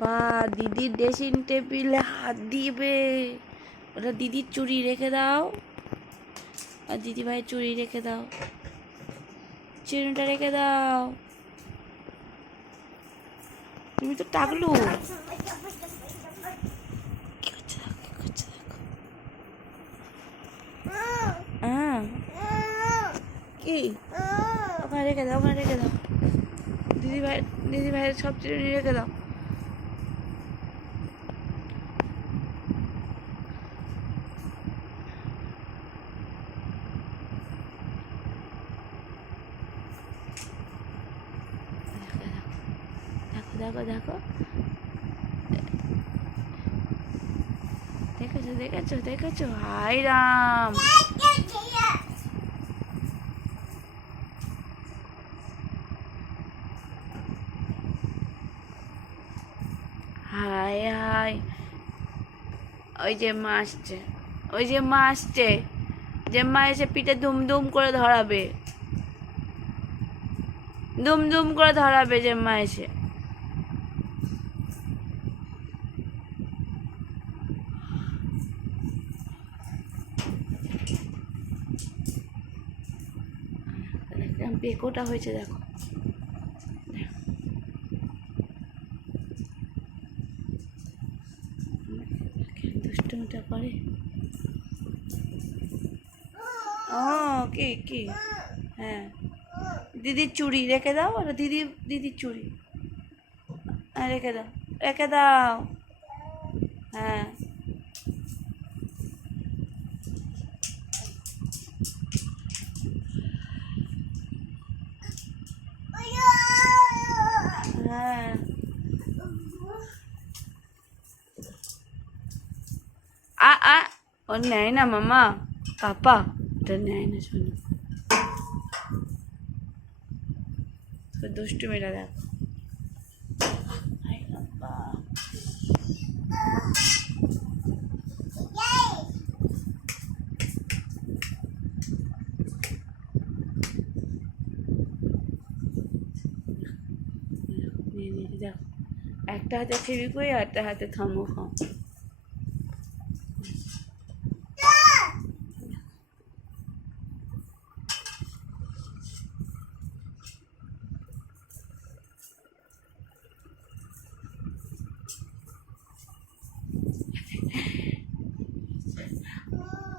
বাবা, দিদির ড্রেসিং টেবিলে হাত দিবে। ওটা দিদির চুড়ি রেখে দাও। আর দিদি ভাইয়ের চুড়ি রেখে দাও। চিরুনিটা রেখে দাও। তুমি তো টাকলু। কি ওখানে রেখে দাও, ওখানে রেখে দাও। দিদি ভাই দিদি ভাইয়ের সব চিরুনি রেখে দাও। দেখো দেখো। দেখো দেখেছ দেখেছ দেখেছ? হাই রাম! হাই হাই। ওই যে মা আসছে। ওই যে মা আসছে। যে মা এসে পিঠে দুম করে ধরাবে। দুম করে ধরাবে যে মা এসে। পেকোটা হয়েছে, দেখো। দুষ্টুমিটা করে। ও, কি কি? হ্যাঁ। দিদির চুড়ি রেখে দাও, আর দিদি, দিদির চুড়ি। হ্যাঁ রেখে দাও রেখে দাও। হ্যাঁ। হ্যাঁ। আ আ, ও নেয় না মামা। পাপা, ওটা নেয় না শুনি। দুষ্টু দুষ্টুমিটা দেখো হাই বাবা। নিয়ে নিয়ে দেখো একটা হাতে ফেবিকুই আর একটা হাতে খাও।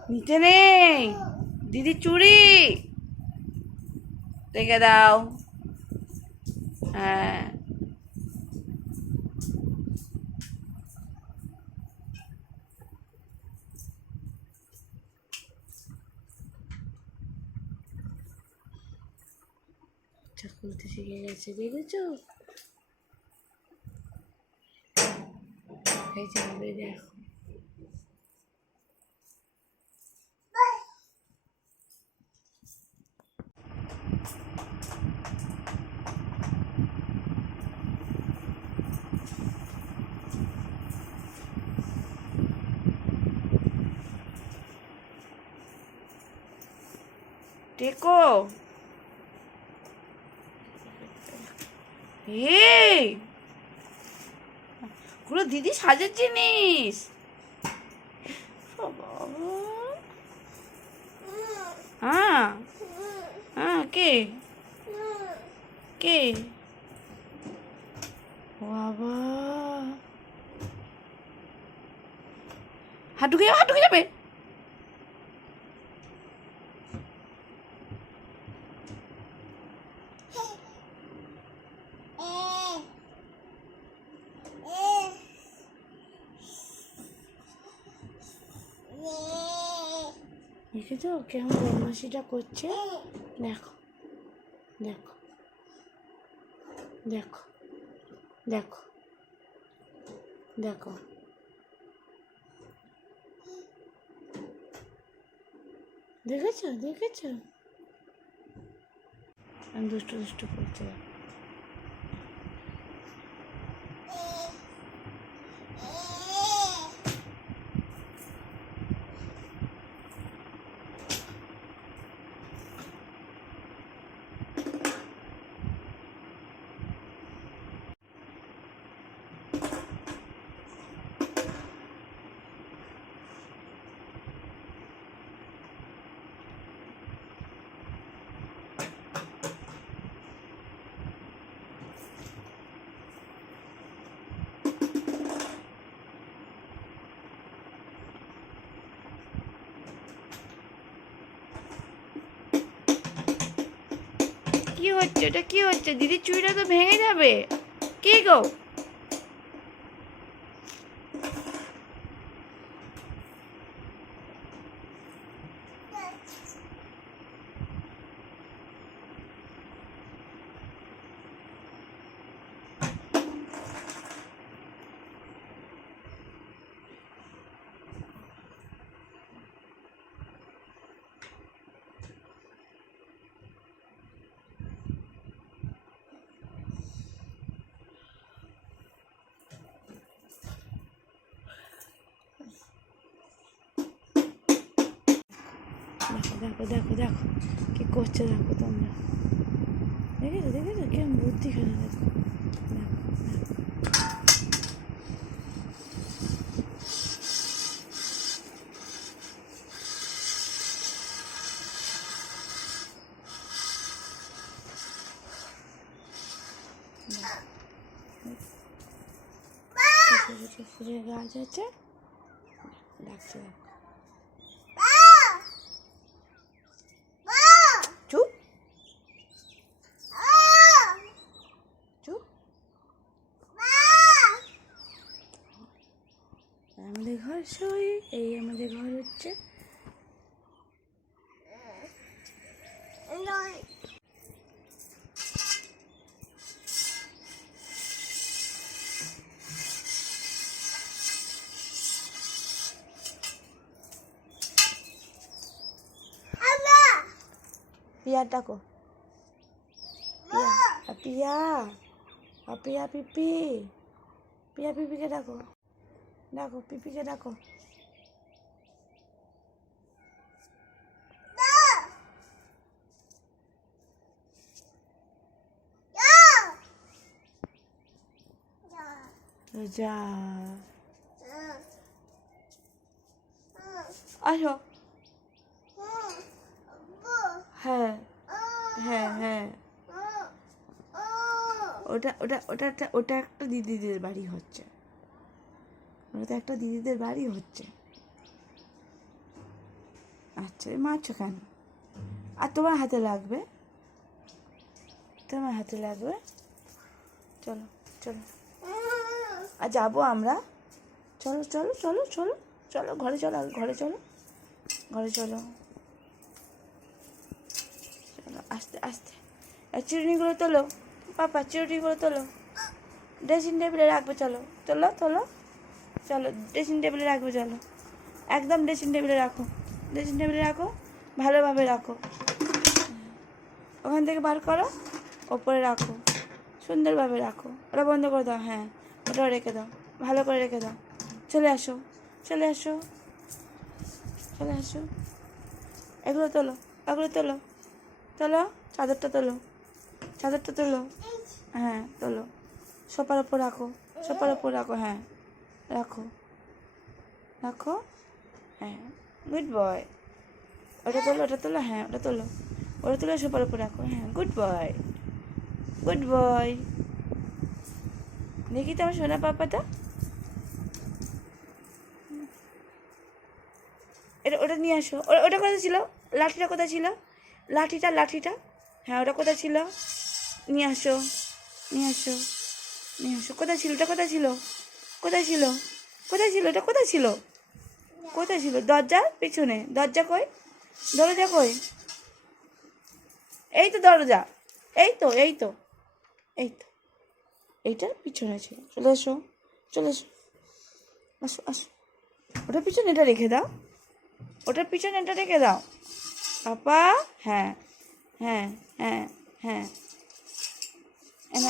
নিচে নেই। দিদি চুড়ি রেখে দাও। হ্যাঁ। আচ্ছা খুলতে শিখে গেছে দেখেছ? এই যে হবে দেখো। টেকো। এই পুরো দিদি সাজের জিনিস। হ্যাঁ হ্যাঁ কে? কে? বাবা। ঢুকে যাবে হাত ঢুকে যাবে? দেখেছ কেমন বদমাসিটা করছে? দেখো দেখো দেখো দেখো দেখো। দেখেছ দেখেছ? দুষ্টু দুষ্টু করছে। কি হচ্ছে? ওটা কি হচ্ছে? দিদির চুড়িটা তো ভেঙে যাবে। কি গো? দেখো দেখো দেখো কি করছে দেখো তোমরা দেখেছ দেখেছ কেমন বুদ্ধি খেলা দেখো ফুলের গাছ আছে ডাকছে ঘর সই, এই আমাদের ঘর হচ্ছে। পিয়ার ডাকো। পিয়া পিয়া পিয়া পিপি। পিয়া পিপিকে ডাকো। ডাকো পিপিকে ডাকো যা। আসো। হ্যাঁ। হ্যাঁ। হ্যাঁ ওটা ওটা ওটা একটা ওটা একটা দিদিদের বাড়ি হচ্ছে। ওটা একটা দিদিদের বাড়ি হচ্ছে। আচ্ছা মারছো কেন আর তোমার হাতে লাগবে? তোমার হাতে লাগবে? চলো চলো। আর যাব আমরা? চলো চলো চলো চলো চলো, ঘরে চলো ঘরে চলো ঘরে চলো। চলো, আস্তে আস্তে। চিরুনিগুলো তোলো। পাপা, চিরুনিগুলো তোলো। ড্রেসিং টেবিলে রাখবে, চলো। তোলো তোলো। চলো ড্রেসিং টেবিলে রাখবে চলো। একদম ড্রেসিং টেবিলে রাখো। ড্রেসিং টেবিলে রাখো, ভালোভাবে রাখো। ওখান থেকে বার করো, ওপরে রাখো। সুন্দরভাবে রাখো। ওটা বন্ধ করে দাও হ্যাঁ। ওটাও রেখে দাও। ভালো করে রেখে দাও। চলে আসো চলে আসো। চলে আসো। এগুলো তোলো এগুলো তোলো। তোলো, চাদরটা তোলো। চাদরটা তোলো। হ্যাঁ তোলো। সোপার ওপর রাখো সোপার ওপর রাখো হ্যাঁ। রাখো। রাখো। হ্যাঁ গুড বয় ওটা তোলো ওটা তোলো হ্যাঁ ওটা তোলো। ওটা তোলো সোপার ওপর রাখো। হ্যাঁ গুড বয় গুড বয় দেখি তো আমার সোনা পাপাটা। এটা, ওটা নিয়ে আসো। ওটা কোথায় ছিল? লাঠিটা কোথায় ছিল? লাঠিটা লাঠিটা। হ্যাঁ ওটা কোথায় ছিল? নিয়ে আসো। নিয়ে আসো। নিয়ে আসো। কোথায় ছিল? ওটা কোথায় ছিল? কোথায় ছিল? কোথায় ছিল ওটা কোথায় ছিল? কোথায় ছিল? দরজার পিছনে। দরজা কই? দরজা কই? এই তো দরজা। এই তো এই তো। এই তো। এইটার পিছনে ছিল। চলে এসো। চলে এসো। আসো আসো। ওটার পিছনে এটা রেখে দাও। ওটার পিছনে এটা রেখে দাও। পাপা হ্যাঁ। হ্যাঁ হ্যাঁ হ্যাঁ।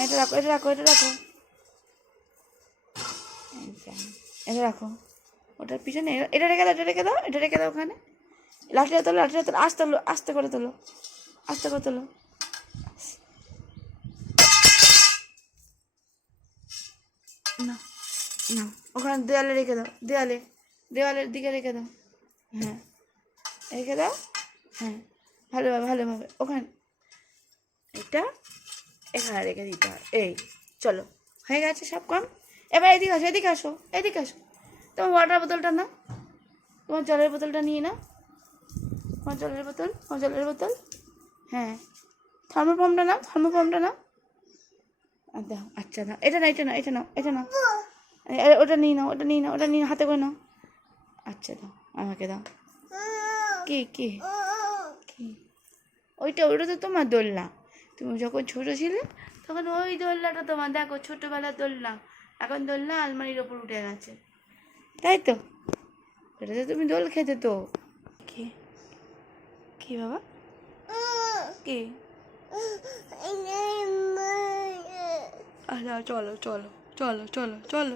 এটা রাখো এটা রাখো এটা রাখো। এটা রাখো ওটার পিছনে, এটা রেখে দাও, এটা রেখে দাও, এটা রেখে দাও ওখানে। লাঠিটা তোলো লাঠিটা তোলো, আস্তে তোলো, আস্তে করে তোলো, আস্তে করে তোলো। না না, ওখানে দেওয়ালে রেখে দাও দেওয়ালে দেওয়ালের দিকে রেখে দাও। হ্যাঁ রেখে দাও হ্যাঁ ভালোভাবে ভালোভাবে, ওখানে। এটা এখানে রেখে দিতে হয়। এই, চলো, হয়ে গেছে সব কম। এবার এদিকে আসো এদিকে আসো এদিকে আসো। তোমার ওয়াটার বোতলটা না তোমার জলের বোতলটা নিয়ে নাও। তোমার জলের বোতল তোমার জলের বোতল হ্যাঁ। থার্মোফর্মটা নাও থার্মোফর্মটা নাও। দাও আচ্ছা নাও এটা না এটা না এটা নাও এটা নাও। ওটা নিয়ে নাও, ওটা নিয়ে নাও, ওটা নিয়ে হাতে করে নাও। আচ্ছা দাও আমাকে দাও। কি কি? কি? ওইটা ওইটা তো তোমার দোলনা। তুমি যখন ছোটো ছিলে, তখন ওই দোলনাটা তোমার, দেখো ছোটোবেলার দোলনা। এখন দোল না আলমারির ওপর উঠে গেছে তাই তো ওটাতে তুমি দোল খেতে তো কি কি বাবা কি আচ্ছা চলো চলো চলো চলো চলো চলো